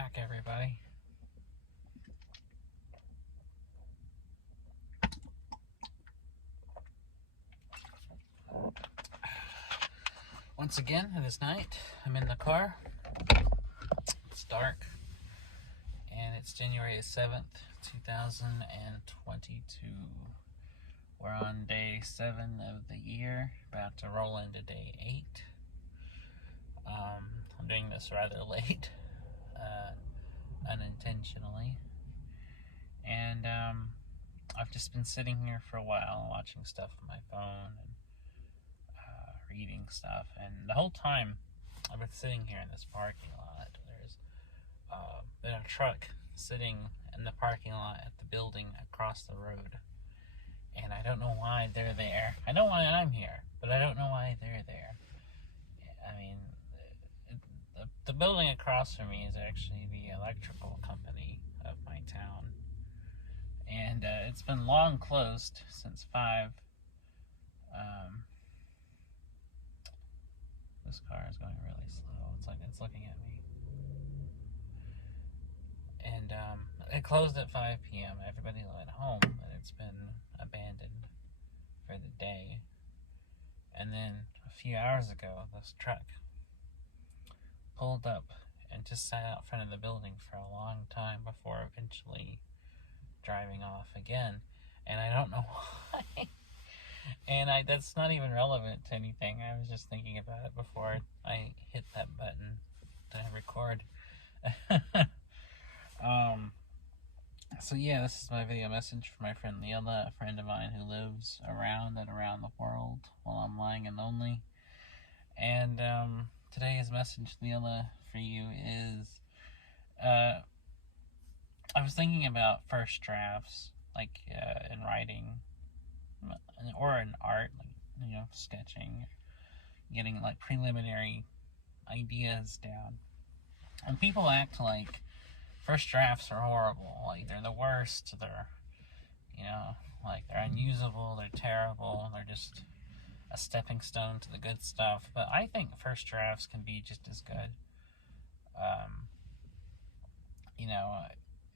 back, everybody. Once again, it is night. I'm in the car. It's dark. And it's January 7th, 2022. We're on day 7 of the year, about to roll into day 8. I'm doing this rather late, unintentionally. And I've just been sitting here for a while watching stuff on my phone and reading stuff. And the whole time I've been sitting here in this parking lot, there's been a truck sitting in the parking lot at the building across the road. And I don't know why they're there. I know why I'm here, but I don't know why they're there. I mean, the building across from me is actually the electrical company of my town. And it's been long closed since 5. This car is going really slow. It's like it's looking at me. And it closed at 5 p.m. Everybody went home, and it's been abandoned for the day. And then a few hours ago, this truck pulled up and just sat out front of the building for a long time before eventually driving off again. And I don't know why. And that's not even relevant to anything. I was just thinking about it before I hit that button to record. So yeah, this is my video message for my friend Lilla, a friend of mine who lives around and around the world while I'm lying and lonely. And today's message, Lilla, for you is I was thinking about first drafts, like in writing or in art, like, sketching, getting like preliminary ideas down. And people act like first drafts are horrible, like they're the worst, they're, like they're unusable, they're terrible, they're just a stepping stone to the good stuff. But I think first drafts can be just as good.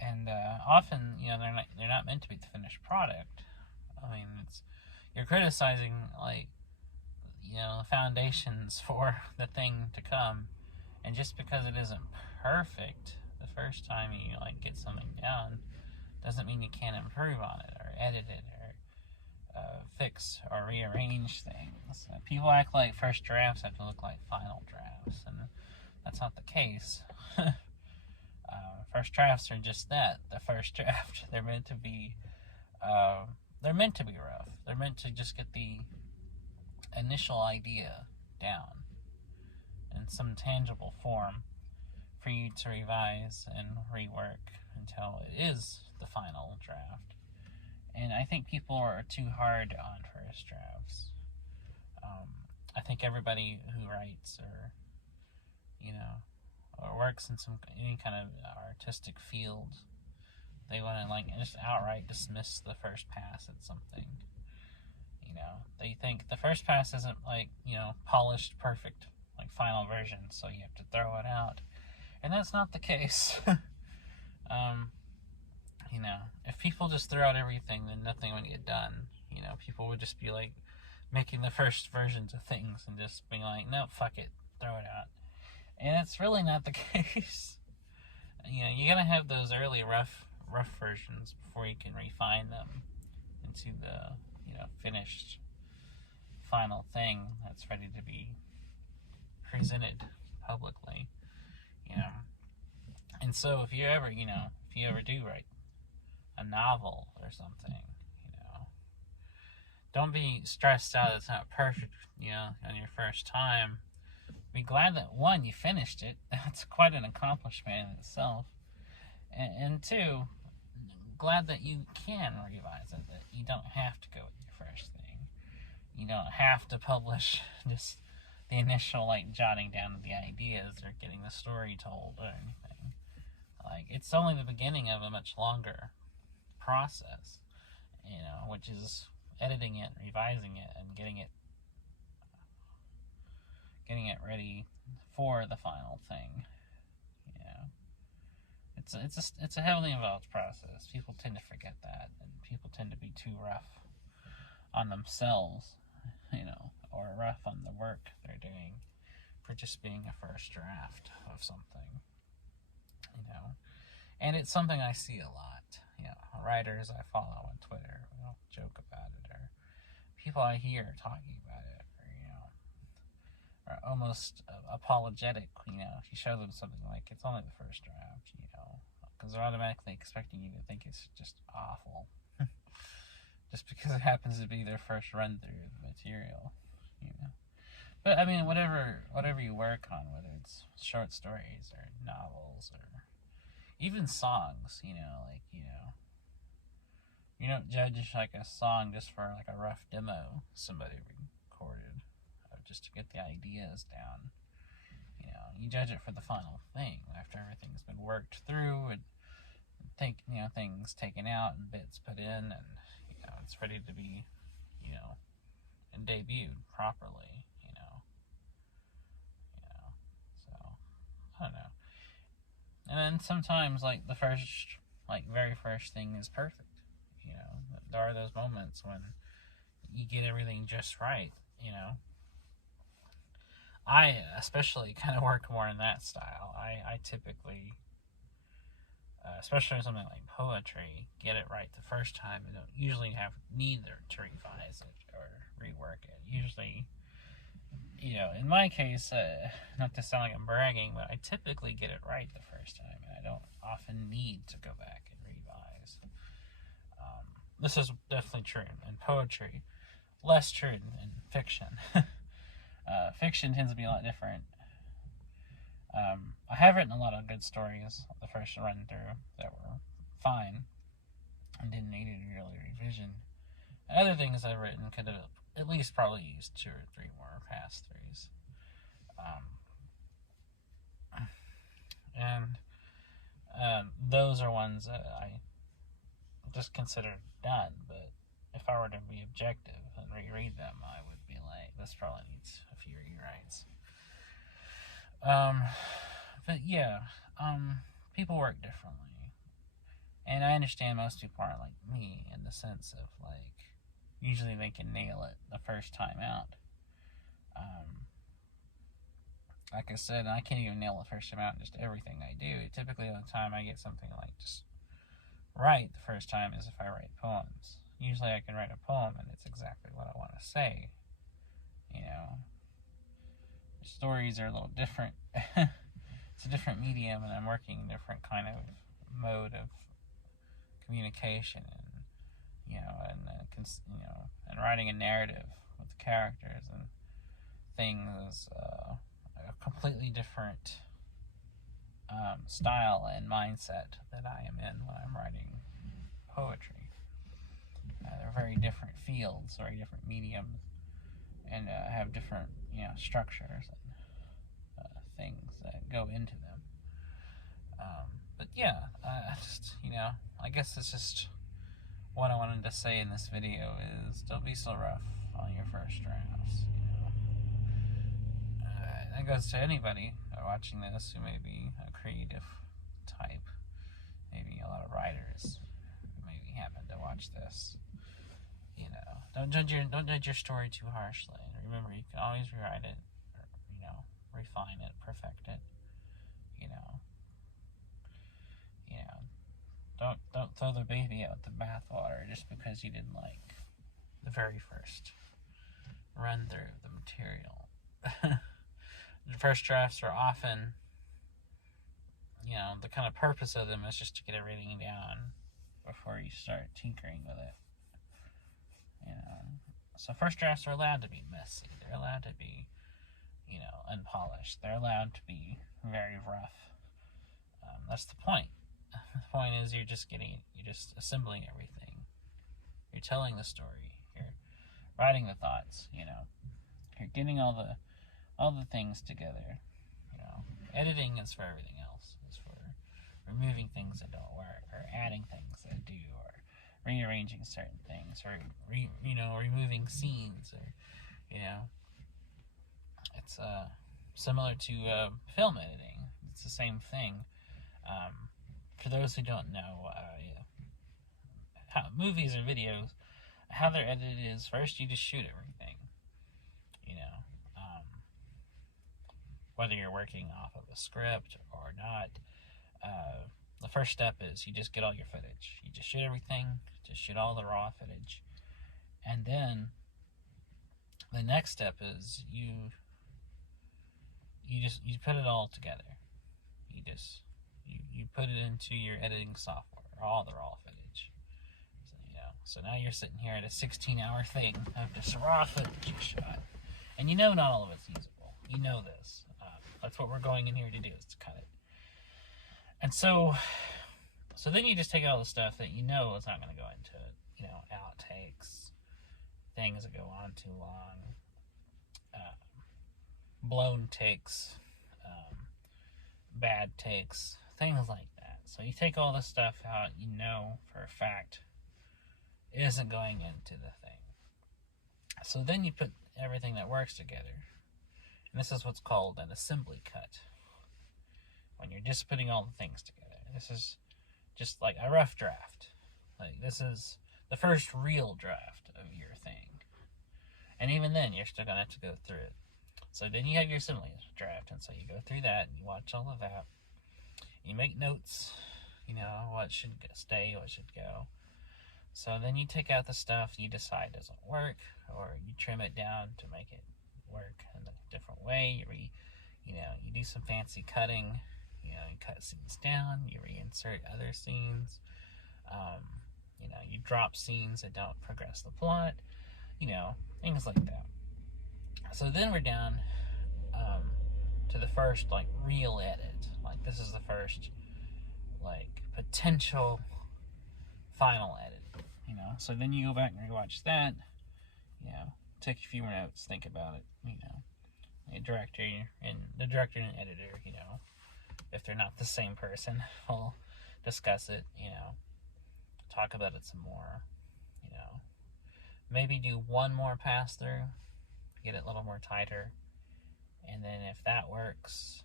And often, they're not meant to be the finished product. I mean, you're criticizing, like, the foundations for the thing to come, and just because it isn't perfect the first time you get something down doesn't mean you can't improve on it or edit it or fix or rearrange things. People act like first drafts have to look like final drafts, and that's not the case. First drafts are just that, the first draft. They're meant to be rough. They're meant to just get the initial idea down in some tangible form for you to revise and rework until it is the final draft. And I think people are too hard on first drafts. I think everybody who writes or works in any kind of artistic field, they want to just outright dismiss the first pass at something. They think the first pass isn't polished, perfect, final version, so you have to throw it out. And that's not the case. If people just threw out everything, then nothing would get done. People would just be making the first versions of things and just being like, no, fuck it, throw it out. And it's really not the case. You gotta have those early rough versions before you can refine them into the finished final thing that's ready to be presented publicly. And so if you ever do write a novel or something, don't be stressed out it's not perfect, on your first time. Be glad that, one, you finished it. That's quite an accomplishment in itself. And two, glad that you can revise it, that you don't have to go with your first thing. You don't have to publish just the initial, jotting down of the ideas or getting the story told or anything. It's only the beginning of a much longer process, which is editing it, revising it, and getting it ready for the final thing. it's a heavily involved process. People tend to forget that, and people tend to be too rough on themselves, or rough on the work they're doing for just being a first draft of something, And it's something I see a lot. Writers I follow on Twitter will joke about it, or people I hear talking about it, or almost apologetic. If you show them something like it's only the first draft, because they're automatically expecting you to think it's just awful, just because it happens to be their first run through of the material. But I mean, whatever you work on, whether it's short stories or novels or even songs, you don't judge like a song just for like a rough demo somebody recorded, just to get the ideas down. You judge it for the final thing after everything's been worked through and things taken out and bits put in, and it's ready to be, and debuted properly. So I don't know. And then sometimes like the very first thing is perfect. There are those moments when you get everything just right. I especially kind of work more in that style. I typically, especially something like poetry, get it right the first time and don't usually need to revise it or rework it. Usually, in my case, not to sound like I'm bragging, but I typically get it right the first time, and I don't often need to go back and revise. This is definitely true in poetry, less true in fiction. Fiction tends to be a lot different. I have written a lot of good stories the first run through that were fine and didn't need any really revision. And other things I've written could have at least probably used 2 or 3 more pass throughs. And those are ones that I just consider done, but if I were to be objective and reread them, I would be like, this probably needs a few rewrites. But yeah, people work differently, and I understand most people aren't like me in the sense of like, usually they can nail it the first time out. Like I said, I can't even nail the first time out in just everything I do. Typically, the time I get something like just right the first time is if I write poems. Usually I can write a poem and it's exactly what I want to say. Stories are a little different. It's a different medium, and I'm working a different kind of mode of communication, and writing a narrative with the characters and things, a completely different style and mindset that I am in when I'm writing poetry. They're very different fields, very different mediums, and have different structures and things that go into them. But yeah, I guess it's just what I wanted to say in this video is don't be so rough on your first drafts. That goes to anybody watching this who may be a creative type, maybe a lot of writers who maybe happen to watch this. Don't judge your story too harshly. Remember, you can always rewrite it, or, refine it, perfect it. Don't throw the baby out with the bathwater just because you didn't like the very first run through of the material. The first drafts are often, the kind of purpose of them is just to get everything down before you start tinkering with it. So first drafts are allowed to be messy. They're allowed to be, unpolished. They're allowed to be very rough. That's the point. The point is you're just assembling everything. You're telling the story. You're writing the thoughts. You're getting all the things together. Editing is for everything else. It's for removing things that don't work, or adding things that do, or rearranging certain things, or removing scenes, or it's similar to film editing. It's the same thing. for those who don't know, how movies and videos, how they're edited is first you just shoot everything. You know, whether you're working off of a script or not, the first step is you just get all your footage. You just shoot everything, just shoot all the raw footage, and then the next step is you put it all together. You put it into your editing software, all the raw footage. So now you're sitting here at a 16-hour thing of just raw footage you shot, and you know not all of it's usable. You know this. That's what we're going in here to do, is to cut it. And so then you just take all the stuff that you know is not going to go into it. Outtakes, things that go on too long, blown takes, bad takes, things like that. So you take all the stuff out you know for a fact isn't going into the thing. So then you put everything that works together. And this is what's called an assembly cut. When you're just putting all the things together. This is just like a rough draft. Like, this is the first real draft of your thing. And even then, you're still going to have to go through it. So then you have your assembly draft, and so you go through that, and you watch all of that. You make notes, what should stay, what should go. So then you take out the stuff you decide doesn't work, or you trim it down to make it work in a different way. You do some fancy cutting. You cut scenes down, you reinsert other scenes. You drop scenes that don't progress the plot. Things like that. So then we're down to the first, real edit. This is the first, potential final edit. So then you go back and rewatch that. Take a few more notes, think about it. The director and editor, if they're not the same person, will discuss it. Talk about it some more. Maybe do one more pass through, get it a little more tighter, and then if that works,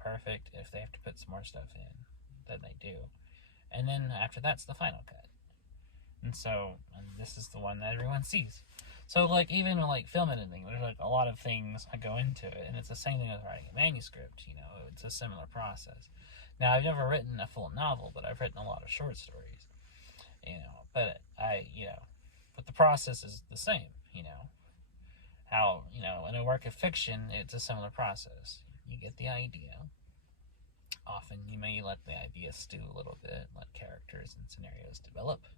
perfect. If they have to put some more stuff in, then they do. And then after that's the final cut. And this is the one that everyone sees. So even film editing, there's a lot of things that go into it, and it's the same thing with writing a manuscript. It's a similar process. Now, I've never written a full novel, but I've written a lot of short stories. But the process is the same. How in a work of fiction, it's a similar process. You get the idea. Often you may let the idea stew a little bit, let characters and scenarios develop.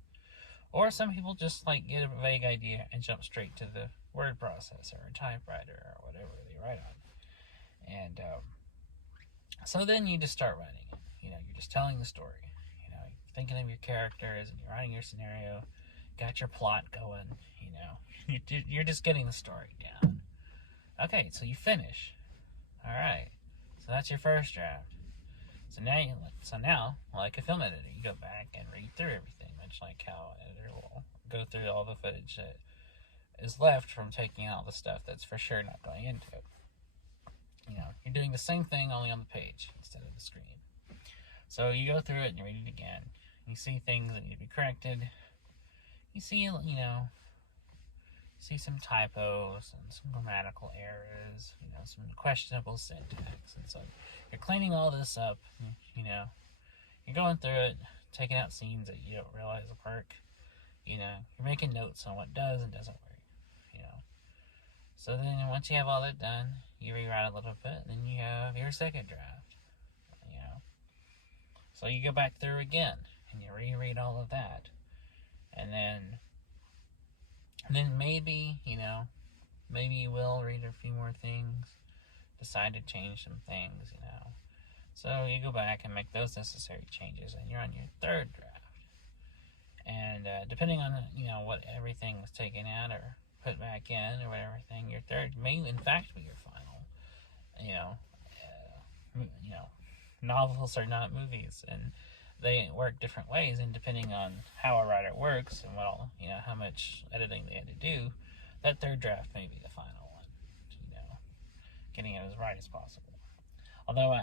Or some people just get a vague idea and jump straight to the word processor or typewriter or whatever they write on. And so then you just start writing it. You're just telling the story. You're thinking of your characters and you're writing your scenario. Got your plot going. You're just getting the story down. Okay, so you finish. All right. So that's your first draft. So now, like a film editor, you go back and read through everything, much like how an editor will go through all the footage that is left from taking out the stuff that's for sure not going into it. You're doing the same thing, only on the page instead of the screen. So you go through it and you read it again. You see things that need to be corrected. You see, see some typos and some grammatical errors, some questionable syntax. And so you're cleaning all this up, you're going through it, taking out scenes that you don't realize work. You're making notes on what does and doesn't work. So then once you have all that done, you rewrite a little bit, and then you have your second draft. So you go back through again, and you reread all of that. And then maybe, maybe you will read a few more things, decide to change some things, So you go back and make those necessary changes, and you're on your third draft. And depending on, what everything was taken out or put back in or whatever thing, your third may in fact be your final. Novels are not movies, and they work different ways, and depending on how a writer works and how much editing they had to do, that third draft may be the final one. Getting it as right as possible. Although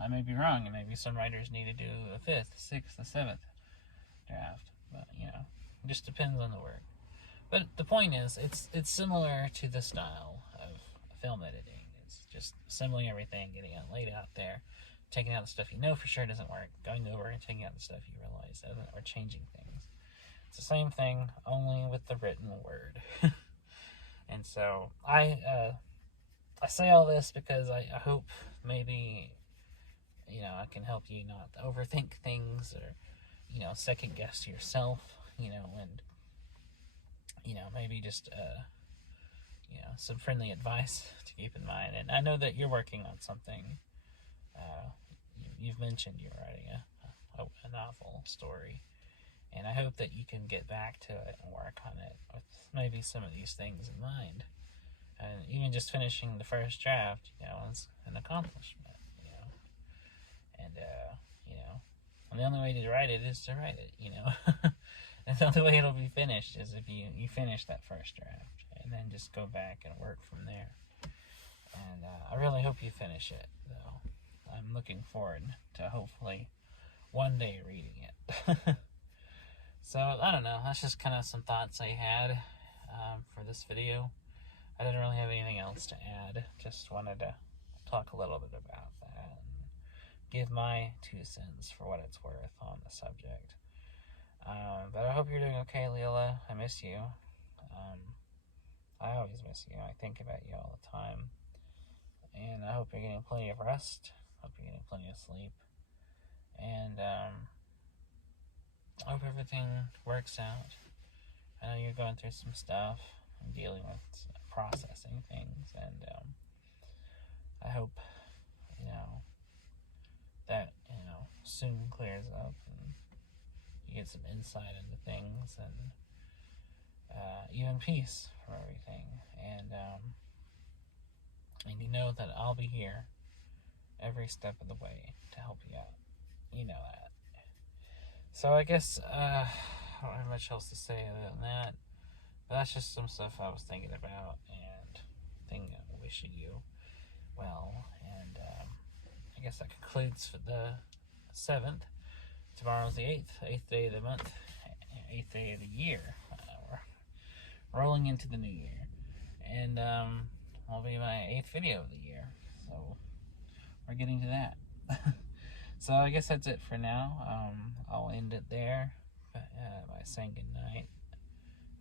I may be wrong, and maybe some writers need to do a 5th, 6th, a 7th draft. But, you know, it just depends on the work. But the point is, it's similar to the style of film editing. It's just assembling everything, getting it laid out there, taking out the stuff you know for sure doesn't work, going over and taking out the stuff you realize doesn't, or changing things. It's the same thing, only with the written word. And so I say all this because I hope maybe, you know, I can help you not overthink things, or, you know, second guess yourself, you know, and, you know, maybe just, you know, some friendly advice to keep in mind. And I know that you're working on something. You've mentioned you're writing a novel story, and I hope that you can get back to it and work on it with maybe some of these things in mind. And even just finishing the first draft, you know, is an accomplishment, you know. And, you know, and the only way to write it is to write it, you know. And the only way it'll be finished is if you finish that first draft, and then just go back and work from there. And I really hope you finish it, though. I'm looking forward to hopefully one day reading it. So, I don't know, that's just kind of some thoughts I had for this video. I didn't really have anything else to add, just wanted to talk a little bit about that and give my 2 cents for what it's worth on the subject. But I hope you're doing okay, Lilla. I miss you. I always miss you. I think about you all the time. And I hope you're getting plenty of rest. Hope you're getting plenty of sleep. And I hope everything works out. I know you're going through some stuff and dealing with processing things. And I hope, you know, that, you know, soon clears up and you get some insight into things, and even peace from everything. And you know that I'll be here every step of the way to help you out. You know that. So I guess I don't have much else to say other than that. But that's just some stuff I was thinking about and wishing you well. And I guess that concludes for the 7th. Tomorrow's the 8th day of the month, 8th day of the year. We're rolling into the new year. And will be my 8th video of the year. So we're getting to that. So I guess that's it for now. I'll end it there by saying good night.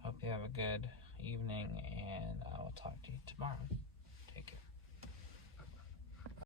Hope you have a good evening, and I will talk to you tomorrow.